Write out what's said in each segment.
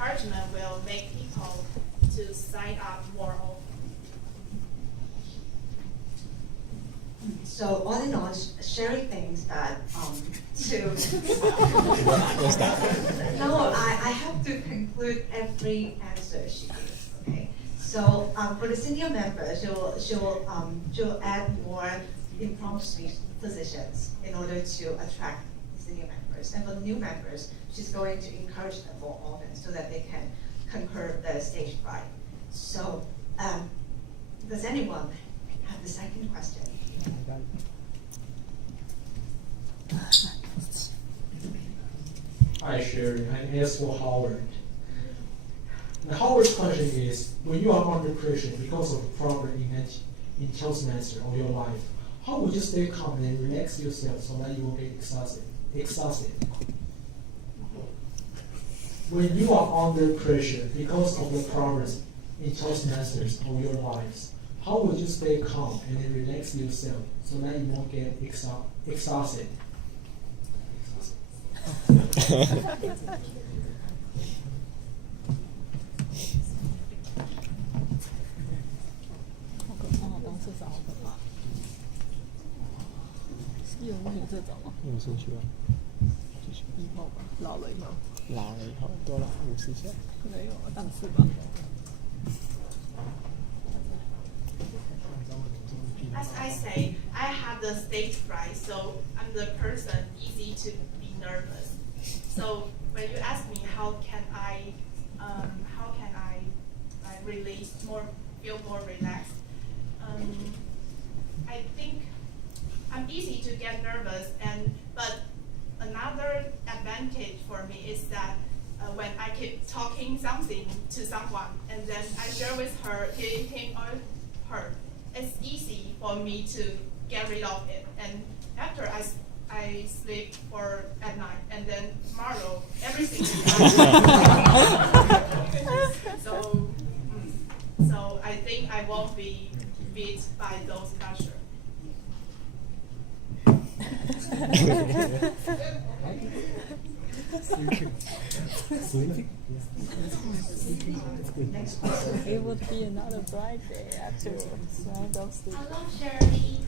encouragement will make people to sign up more often? So all in all, Sherry thinks that to What's that? no, I have to conclude every answer she gives. Okay, so for the senior member, she'll add more impromptu speech positions in order to attract senior members, and for the new members, she's going to encourage them more often so that they can conquer the stage fright. So does anyone have the second question? Hi, Sherry. I'm S for Howard. The Howard's question is, when you are under pressure because of a problem in Toastmaster of your life, how would you stay calm and relax yourself so that you won't get exhausted? When you are under pressure because of the problems in Toastmasters of your lives, how would you stay calm and then relax yourself so that you won't get exhausted?50岁吧，以后吧，老了以后老了以后多了50岁。没有档次吧。As I say, I have the stage fright, so I'm the person easy to be nervous. So when you ask me how can I release more, feel more relaxed, I think I'm easy to get nervous, but another advantage for me is that when I keep talking something to someone and then I share with him or her, it's easy for me to get rid of it. And after I sleep at night, and then tomorrow everything is fine. So I think I won't be beat by those pressure. It would be another bright day after those sleep. Hello, Shirley.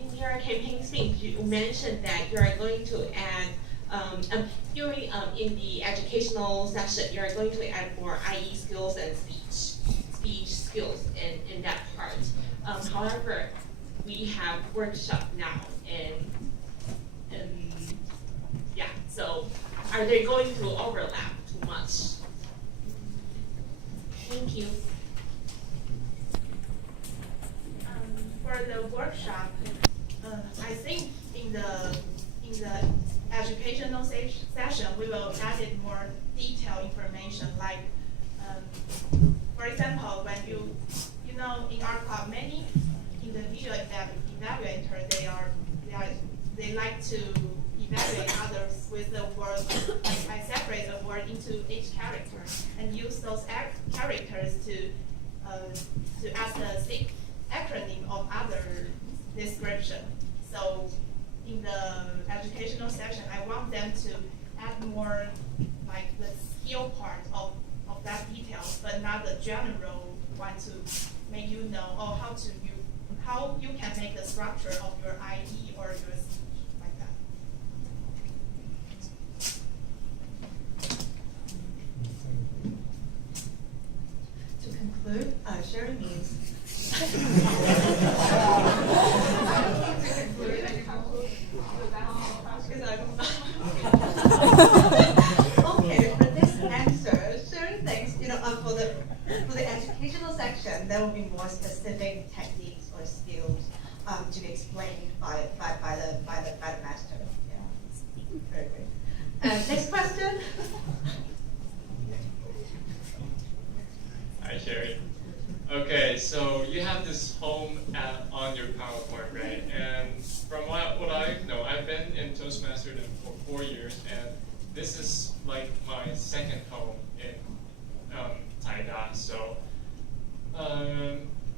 In your campaign speech, you mentioned that you are going to add, in the educational session, you are going to add more IE skills and speech skills in that part. However, we have workshop now, and so are they going to overlap too much? Thank you. For the workshop, I think in the educational session, we will add more detailed information. Like, for example, when you know, in our club, many individual evaluators, they like to evaluate others with the word. I separate the word into each character and use those characters to ask the acronym of other description. So in the educational session, I want them to add more like the skill part of that details, but not the general one to make you know how you can make the structure of your IE or your speech like that. To conclude, Sherry means okay, for this answer, Sherry thinks, for the educational section, there will be more specific techniques or skills to be explained by the master. Yeah. Very good. Next question. Hi, Sherry. Okay, so you have this home app on your PowerPoint, right? And from what I know, I've been in Toastmasters for 4 years, and this is like my second home in Taida. So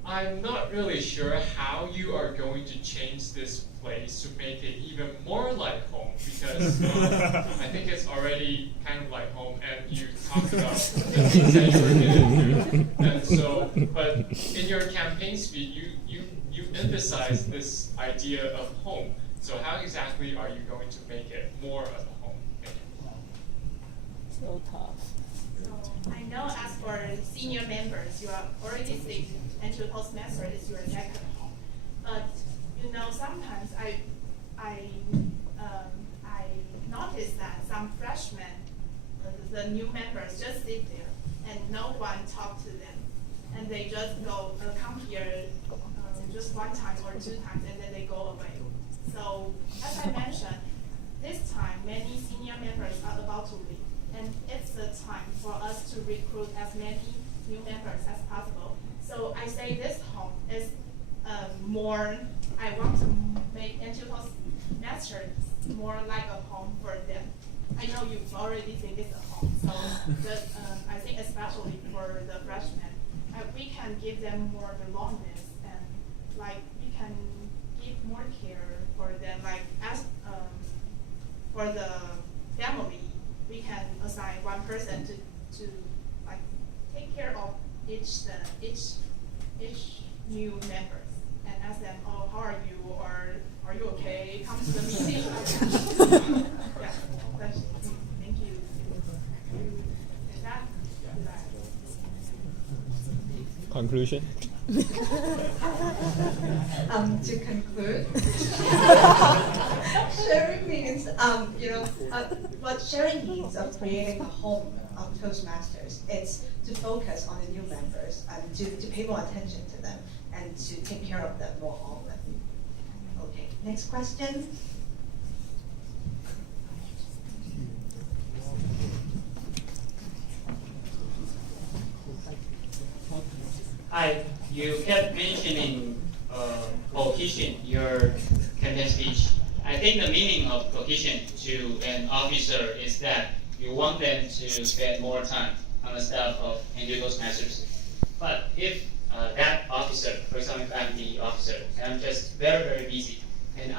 I I'm not really sure how you are going to change this place to make it even more like home, because I think it's already kind of like home, and you talked about the things that you were going to do. And so, but in your campaign speech, you emphasize this idea of home. So how exactly are you going to make it more of a home? Thank you. So tough. So I know as for senior members, you are already saying NGO Toastmaster is your second home. But you know, sometimes I noticed that some freshmen, the new members just sit there and no one talk to them. And they just go, come here just one time or two times and then they go away. So as I mentioned, this time many senior members are about to leave. And it's the time for us to recruit as many new members as possible. So I say this home is more, I want to make NGO Toastmasters more like a home for them. I know you already think it's a home, so I think especially for the freshmen, we can give them more belongingness, and like we can give more care for them. Like as for the family, we can assign one person to like take care of each new members and ask them, oh, how are you, or are you okay? Come to the meeting. Yeah, thank you. Is that? Conclusion. To conclude, sharing means, what sharing means of creating a home of Toastmasters, it's to focus on the new members and to pay more attention to them and to take care of them more often. Okay, next question. Hi, you kept mentioning cohesion in your campaign speech. I think the meaning of cohesion to an officer is that you want them to spend more time on the staff of NGO Toastmasters. But if that officer, for example, if I'm the officer, and I'm just very, very busy, and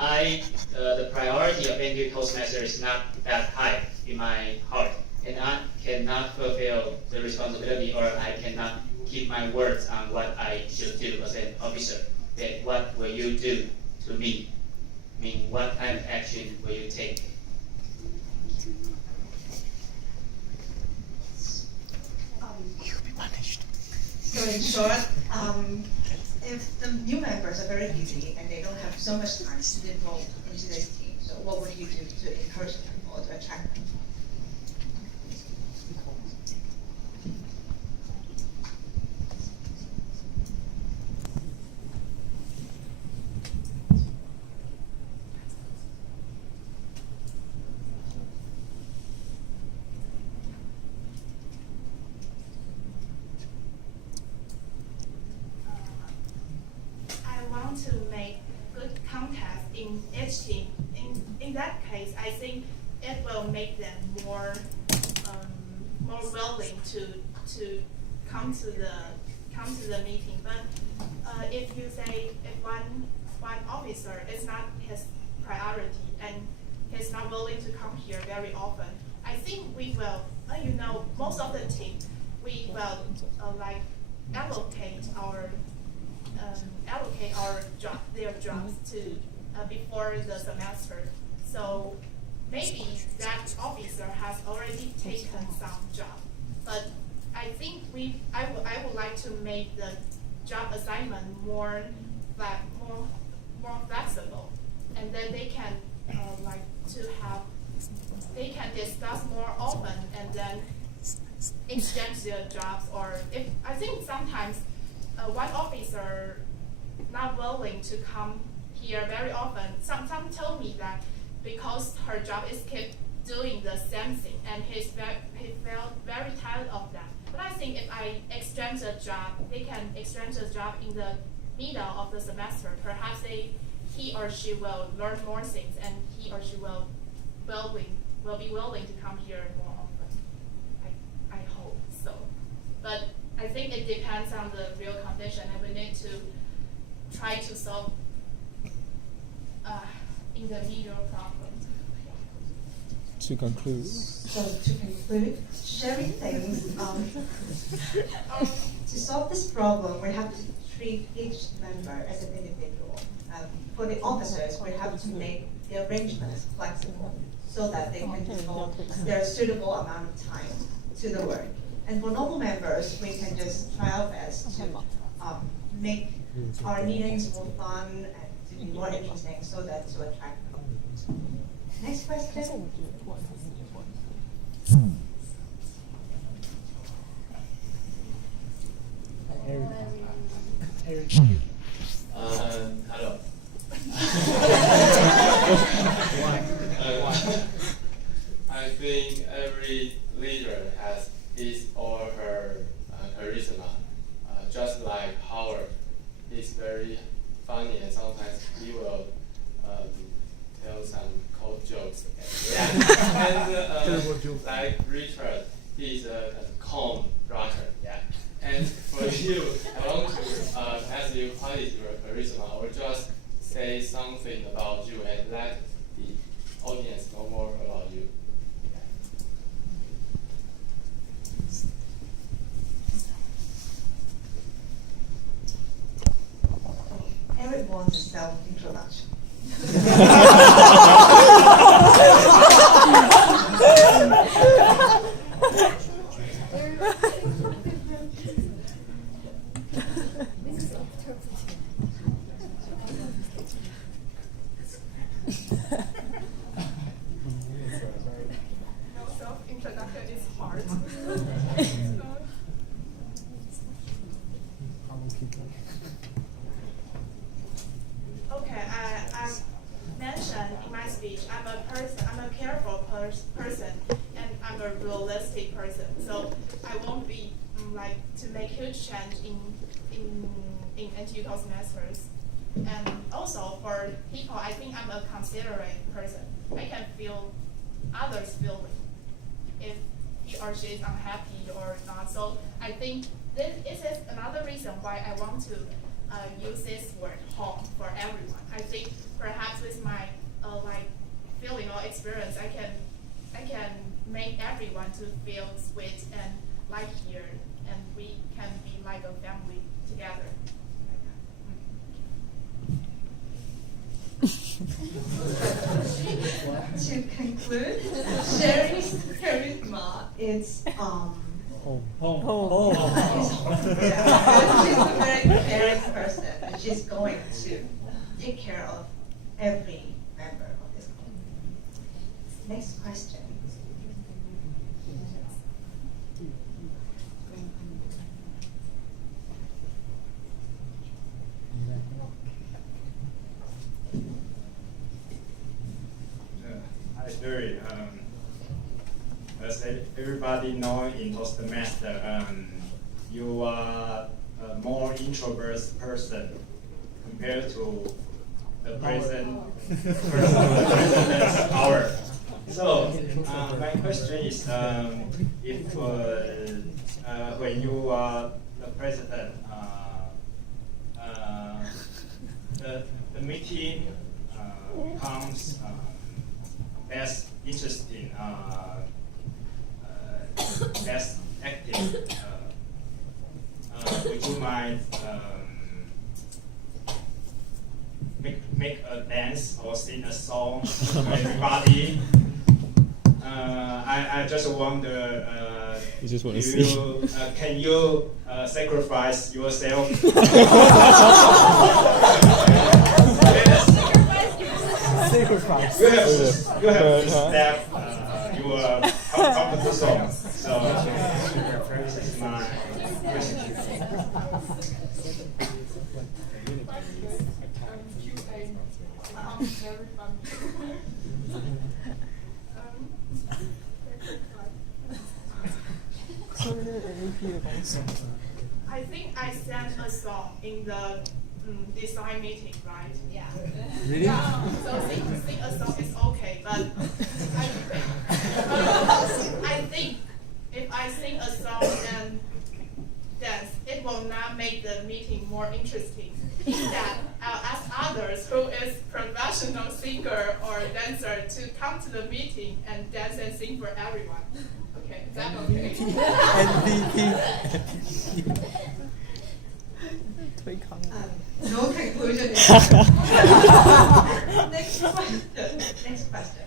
the priority of NGO Toastmasters is not that high in my heart, and I cannot fulfill the responsibility, or I cannot keep my words on what I should do as an officer, then what will you do to me? I mean, what kind of action will you take? So in short, if the new members are very busy and they don't have so much time to devote into this team, so what would you do to encourage them or to attract them? To make good contact in each team. In that case, I think it will make them more willing to come to the meeting. But if you say if one officer is not his priority and he's not willing to come here very often, I think we will. Most of the team we will allocate their jobs to before the semester. So maybe that officer has already taken some job, but I think I would like to make the job assignment more flexible, and then they can they can discuss more often and then exchange their jobs. Or if I think sometimes one officer not willing to come here very often. Some told me that because her job is keep doing the same thing, and he felt very tired of that. But I think if I exchange a job, they can exchange a job in the middle of the semester. Perhaps he or she will learn more things, and he or she will be willing to come here more often. I hope so. But I think it depends on the real condition, and we need to try to solve individual problems. To conclude, So to conclude, sharing things, to solve this problem, we have to treat each member as an individual. For the officers, we have to make the arrangements flexible so that they can devote their suitable amount of time to the work. And for normal members, we can just try our best to make our meetings more fun and to be more interesting so that to attract them. Next question. Hello. I think every leader has his or her charisma. Just like Howard, he's very funny and sometimes he will tell some cold jokes. And like Richard, he's a calm writer. Yeah. And for you, I want to ask you what is your charisma, or just say something about you and let the audience know more about you. Eric wants a self-introduction. No self-introduction is hard. Okay, I mentioned in my speech, I'm a careful person, and I'm a realistic person. So I won't be like to make huge change in NTU Toastmasters. And also for people, I think I'm a considerate person. I can feel others' feeling if he or she is unhappy or not. So I think this is another reason why I want to use this word home for everyone. I think perhaps with my like feeling or experience, I can make everyone to feel sweet and like here, and we can be like a family together. To conclude, Sherry's charisma is she's a very caring person, and she's going to take care of every member of this group. Next question. Hi, Jerry. As everybody know in Toastmaster, you are a more introvert person compared to the present president's hour. So my question is, if when you are the president, the meeting becomes less interesting, less active. Would you mind make a dance or sing a song for everybody? I just wonder, you just want to see. Can you sacrifice yourself? Sacrifice. You have to step your comfort zone. So this is my question. I think I sang a song in the design meeting, right? Yeah. Really? Yeah. So sing a song is okay, but I think if I sing a song and dance, will not make the meeting more interesting. Instead, I'll ask others who is professional singer or dancer to come to the meeting and dance and sing for everyone. Okay, is that okay? MVP. No conclusion. Next question. Next question.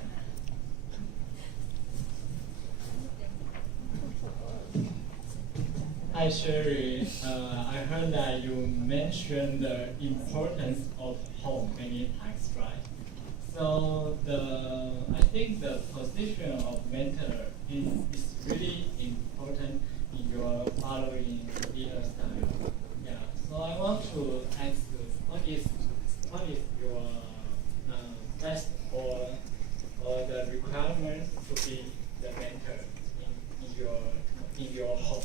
Hi Sherry, I heard that you mentioned the importance of home many times, right? So I think the position of mentor is really important in your following leader style. Yeah. So I want to ask you, what is your best or the requirement to be the mentor in your home?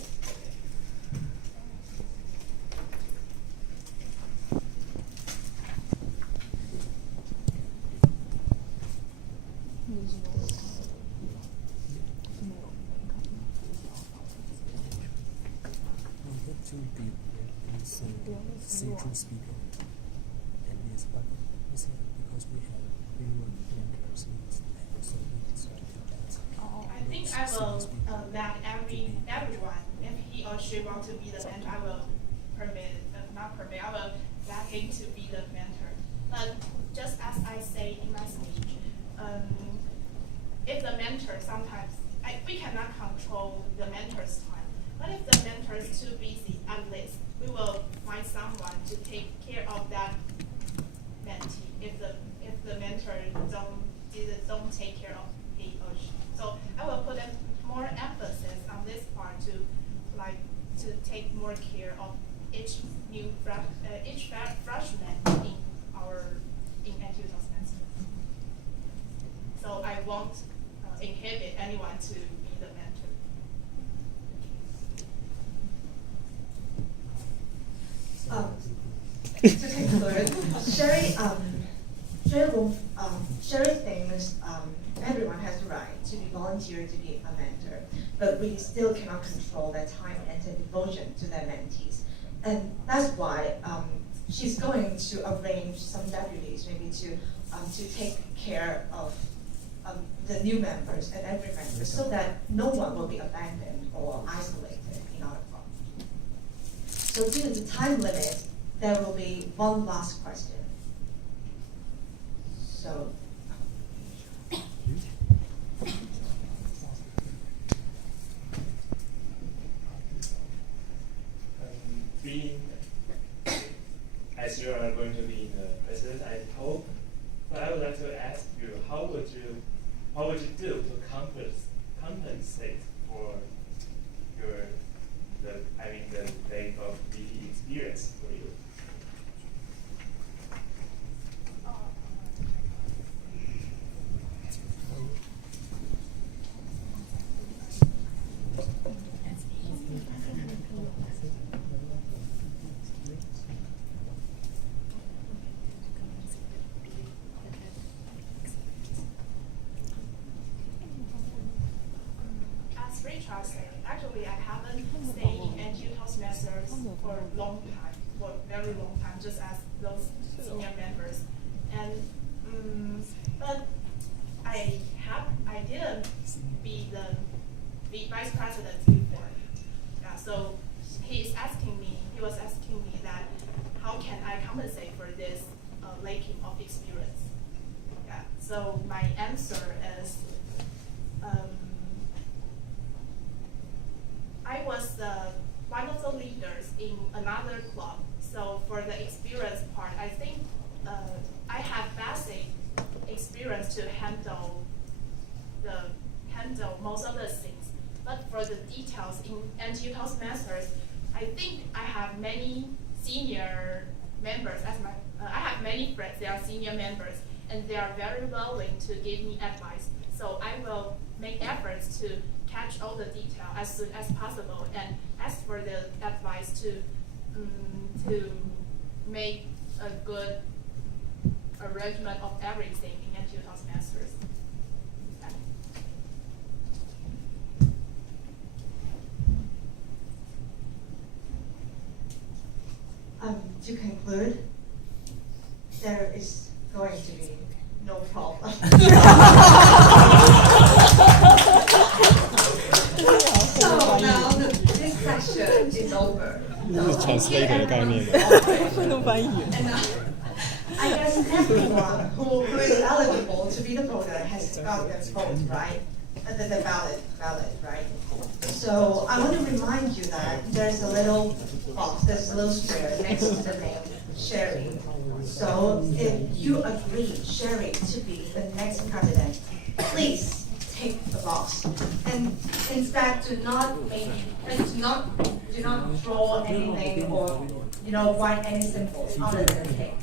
To be central speaker, and yes, but we said because we have everyone members, so we decided to dance. I think I will let everyone, if he or she want to be the mentor, I will not permit, I will let him to be the mentor. But just as I say in my speech, if the mentor sometimes, we cannot control the mentor's time. But if the mentor is too busy, at least we will find someone to take care of that mentee. If the mentor don't take care of he or she, so I will put more emphasis on this part to take more care of each freshman in NTU Toastmasters. So I won't inhibit anyone to be the mentor. To conclude, Sherry thinks everyone has the right to be volunteered to be a mentor, but we still cannot control their time and their devotion to their mentees. And that's why she's going to arrange some deputies maybe to take care of the new members and every member so that no one will be abandoned or isolated in our club. So due to the time limit, there will be one last question. So. Being, as you are going to be the president, I hope, but I would like to ask you, how would you do to compensate for the lack of VP experience for you? As Richard said, actually I haven't stayed in NTU Toastmasters for a long time, for a very long time, just as those senior members. And but I didn't be the vice president before. Yeah, so he was asking me that how can I compensate for this lacking of experience? Yeah, so my answer is I was one of the leaders in another club. So for the experience part, I think I have basic experience to handle most of the things. But for the details in NTU Toastmasters, I think I have many senior members I have many friends, they are senior members, and they are very willing to give me advice. So I will make efforts to catch all the detail as soon as possible and ask for the advice to make a good arrangement of everything in NTU Toastmasters. to conclude, there is going to be no problem. So now this session is over. 这是 translator 的概念。 弄翻译。 And I guess everyone who is eligible to be the voter has got their vote, right? The ballot, right? So I want to remind you that there's a little box, there's a little square next to the name, Sherry. So if you agree Sherry to be the next president, please take the box. And instead, do not draw anything or write any symbols other than take.